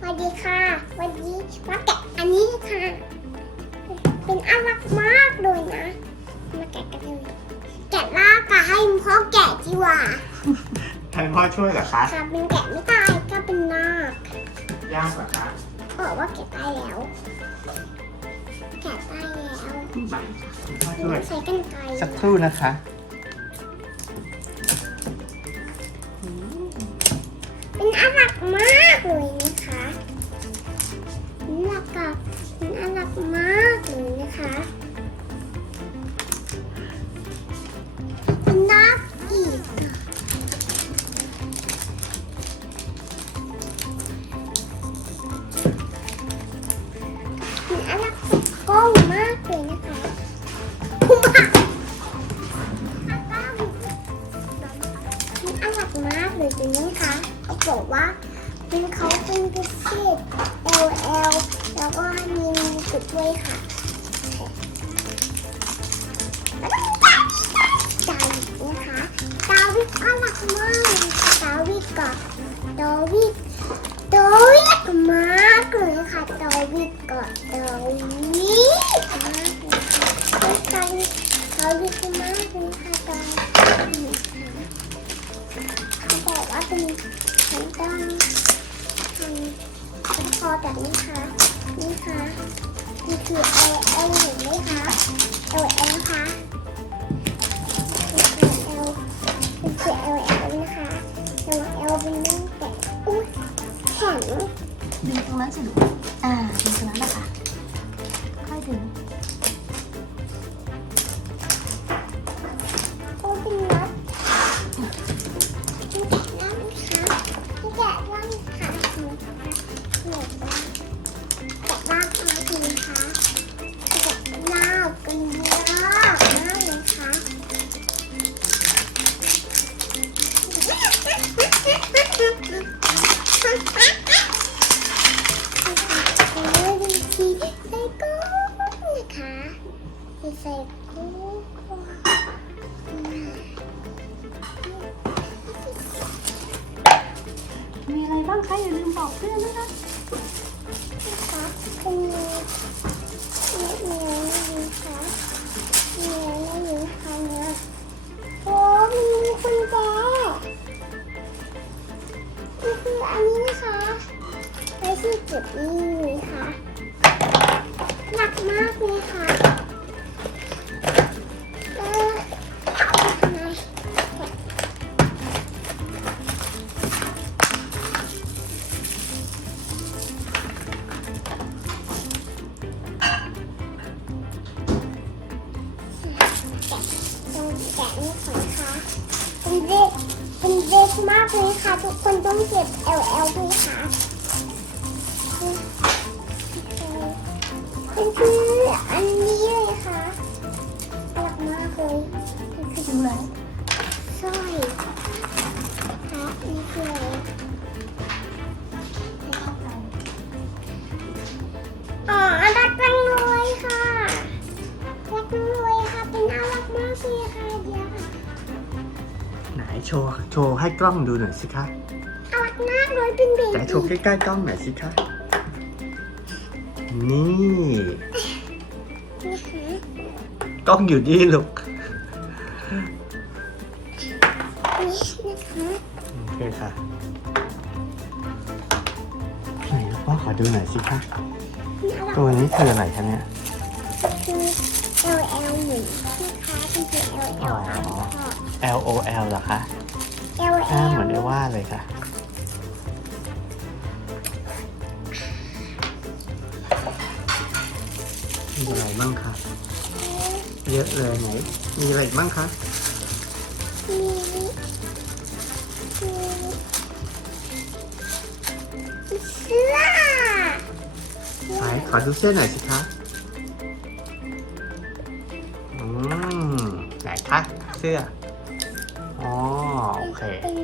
สวัสดีค่ะ วันนี้มาแกะอันนี้ค่ะ เป็นอารักมากเลยนะ มาแกะกันเลยแกะลากะให้พ่อแกะดีกว่าให้พ่อช่วยเหรอคะค่ะเป็นแกะไม่ตายก็เป็นนาคยากเหรอคะบอกว่าแกะได้แล้ว แกะได้แล้วมาพ่อช่วยใช้กันไกรสักครู่นะคะ เป็นอารักมากเลยนะคะน่ารักกับน่ารักมากเลยนะคะเป็นนักอีกเป็นอารักกล้องมากเลยนะคะมันอารักมากเลยจริงไหมคะ เขาบอกว่าเป็นเขาเป็นพิเศษ LL แล้วก็มีจุดด้วยค่ะดาวิดนะคะดาวิดน่ารักมากดาวิดกับดาวิดดาวิดมากเลยค่ะดาวิดกับดาวิดมากเลยค่ะดาวิดดาวิดมากเลยค่ะดา ว่าเป็นฉันต้องทำเป็นคอแบบนี้ค่ะ นี่ค่ะนี่คือ L L เห็นไหม ต้องเก็บ LL ด้วยค่ะเป็นคืออันนี้เลยค่ะน่ารักมากเลยนี่คือดูเลยสร้อยค่ะนี่คืออะไรให้เปอ๋อรักจังเลยค่ะรักจังเลยค่ะ เป็นน่ารักมากเลยค่ะเดี๋ยวไหนโชว์ โชว์ให้กล้องดูหน่อยสิคะ มากเลยเป็นเบไหนบีโชว์ใกล้ๆกล้องหน่อยสิคะ นี่นะคะกล้องอยู่นี่ลูกนี่นะคะโอเคค่ะไหนพ่อขอดูหน่อยสิคะน่ารักตัวนี้คืออะไรคะเนี่ยคือ L L หนึ่งนะคะเป็นคือ L อ๋ L อค่ะ L O L เหรอคะ L หน้า L เหมือนได้ว่าเลยค่ะ อะไรบ้างคะเยอะเลยไหนมีอะไรบ้างคะเสื้อไหนขอดูเสื้อหน่อยสิคะอืมไหนคะเสื้ออ๋อโอเคเป็น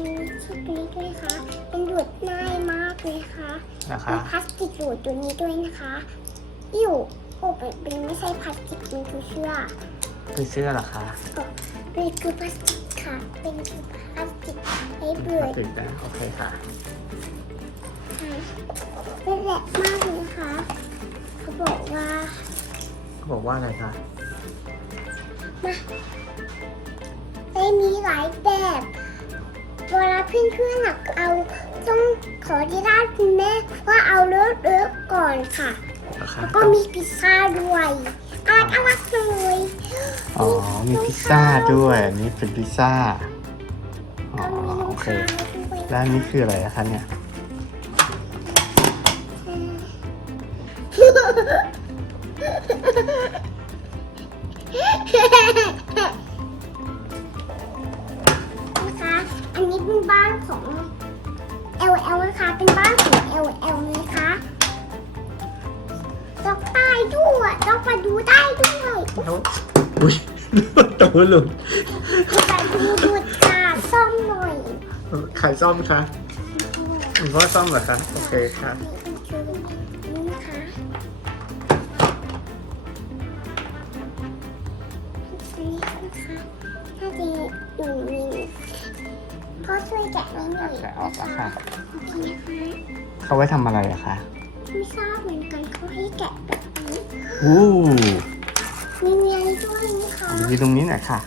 ชุดนี้ด้วยค่ะเป็นหยดง่ายมากเลยค่ะนะคะพลาสติกอยู่ตัวนี้ด้วยนะคะอยู่ โอ้เป็นเป็นไม่ใช่พลาสติกมันคือเสื้อคือเสื้อเหรอคะนี่คือพลาสติกค่ะเป็นพลาสติกไว้เบื่ปอกตินะโอเคค่ะค่ะเป็นแหลกมากเลยค่ะเขาบอกว่าเขาบอกว่าอะไรคะได้มีหลายแบบเวลาเพื่อนๆหนักเอาต้องขอที่ร้านคุณแม่ว่าเอาเลิกๆก่อนค่ะ ราคาแล้วก็มีพิซซ่าด้วยอารักอารักเลยอ๋อ มีพิซซ่าด้วย อันนี้เป็นพิซซ่า อ๋อก็มีลูโอกเคค้าด้วยแล้วอันนี้คืออะไรอะคะเนี่ย นะคะ อันนี้เป็นบ้านของ LL นะคะ เป็นบ้านของ LL นะคะ ต้องใต้ด้วยต้องมาดูได้ด้วยอุ้ยตัวหลุดมาดูดูจ่าซ่อมหน่อยใครซ่อมคะคุณพ่อซ่อมเหรอคะโอเคค่ะนี่คือนี่นะคะอันนี้นะคะถ้าจะดูนี่พ่อช่วยแกะนิดหน่อยแกะออกแล้วค่ะโอเคนะคะเขาไว้ทำอะไรอะคะ ไม่ทราบเหมือนกันเขาให้แกะแบบนี้อู้มีเมียด้วยนะคะดูตรงนี้หน่อยค่ะ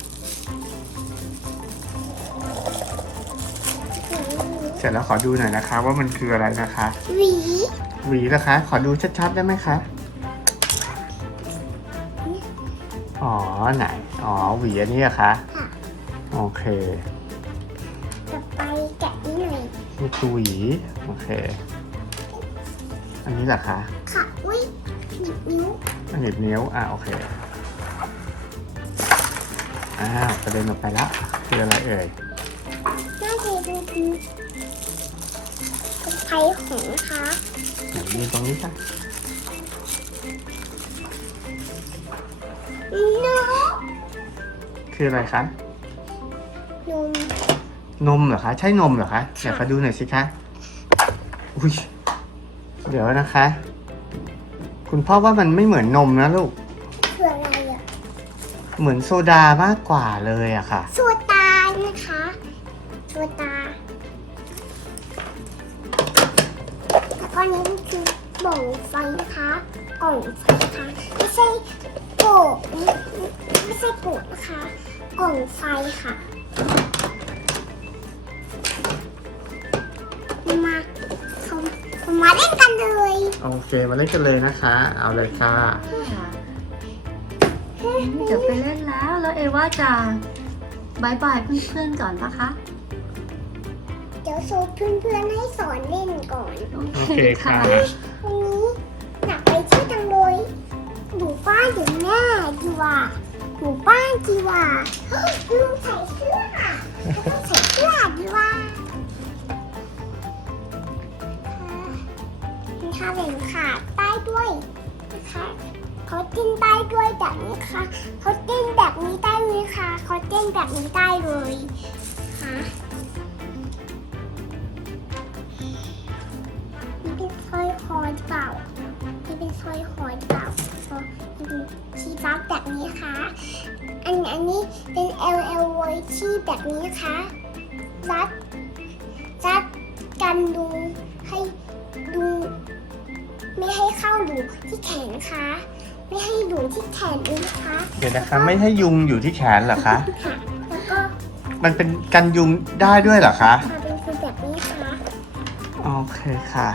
เสร็จแล้วขอดูหน่อยนะคะ ว่ามันคืออะไรนะคะ หวีหวีนะคะ ขอดูชัดๆได้ไหมคะ อ๋อไหน อ๋อหวีอันนี้อะคะ ค่ะโอเค ต่อไปแกะนี้หน่อยนี่คือหวี โอเค อันนี้เหรอคะค่ะ อุ้ยหนีบนิ้วอันหนีบนิ้วอะโอเคอ้าวกระเด็นออกไปแล้วคืออะไรเอ่ยน่าจะเป็นคือไทยของนะคะไหนยืนตรงนี้ค่ะนกคืออะไรคะนมนมเหรอคะ ใช่นมเหรอคะเดี๋ยวขอดูหน่อยสิคะอุ้ย เดี๋ยวนะคะ คุณพ่อว่ามันไม่เหมือนนมนะลูก คืออะไรอะเหมือนโซดามากกว่าเลยอะค่ะ โซตานะคะโซตาแล้วก็นี้คือบ่งไฟนะคะกล่องไฟนะคะไม่ใช่โกะไม่ไม่ใช่โกะนะคะกล่องไฟค่ะ โอเคมาเล่นกันเลยนะคะ เอาเลยค่ะเดี๋ยวไปเล่นแล้ว แล้วเอว่าจะบายบายเพื่อนๆก่อนปะคะ เดี๋ยวโชว์เพื่อนๆให้สอนเล่นก่อนโอเคค่ะ วันนี้อยากไปเที่ยวจังเลยอยู่บ้านเดี๋ยวแม่ดีกว่าอยู่บ้านดีกว่า แบบนี้ค่ะเขาเต้นแบบนี้ได้เลยค่ะเขาเต้นแบบนี้ได้เลยค่ะนี่เป็นสร้อยคอเปล่านี่เป็นสร้อยคอเปล่านี่เป็นชีบักแบบนี้นะคะอันอันนี้เป็น L L ไว้ที่แบบนี้นะคะรัดรัดกันดูให้ดู ไม่ให้เข้าดูที่แขนนะคะ ไม่ให้ดูที่แขนเลยนะคะเดี๋ยวนะคะ ไม่ให้ยุงอยู่ที่แขนเหรอคะ ค่ะ แล้วก็มันเป็นกันยุงได้ด้วยเหรอคะมาเป็นคือแบบนี้นะคะโอเคค่ะ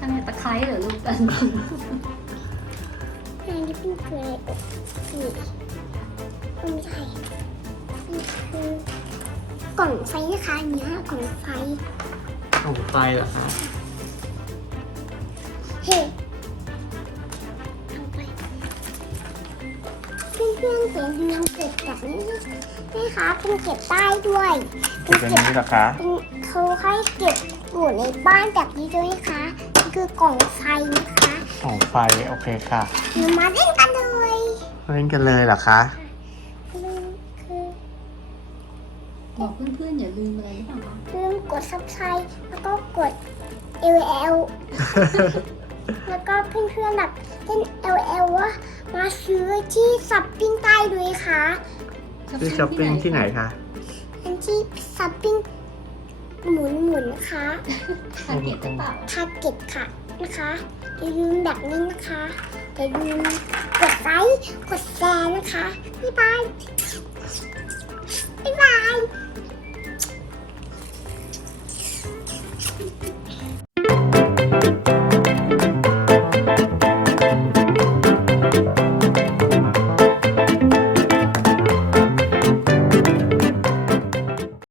ทำเป็นตะไคร้เหรอลูกกันอันนี้เป็นคืออะไรนี่ไม่ใช่นี่คือกล่องไฟนะคะอันเนี้ยกล่องไฟส่งไฟเหรอคะ พื่อนๆเห็นยังเก็บแบบนี้ไหมคะเป็นเก็บได้ด้วยเป็เป็นนอย่างเก็บนี้เหรอคะเป็นเขาให้เก็บอยู่ในบ้านแบบนี้ด้วยนะคะนี่คือกล่องไฟนะคะส่งไฟโอเคค่ะเรามาเล่นกันเลยเล่นกันเลยเหรอคะลืมคือบอกเพื่อนๆอย่าลืมอะไรหรือเปล่าคะลืมกด subscribe แล้วก็กด L L แล้วก็เพื่อนๆแบบเล่น L L ว่ามาซื้อที่สับปิ้งใต้ด้วยค่ะซื้อช้อปปิ้งที่ไหนคะอันที่ช้อปปิ้งหมุนหมุนๆนะคะทาเก็ตหรือเปล่าทาร์เก็ตค่ะนะคะอย่าลืมแบบนี้นะคะอย่าลืมกดไลค์กดแชร์นะคะบ๊ายบายบ๊ายบาย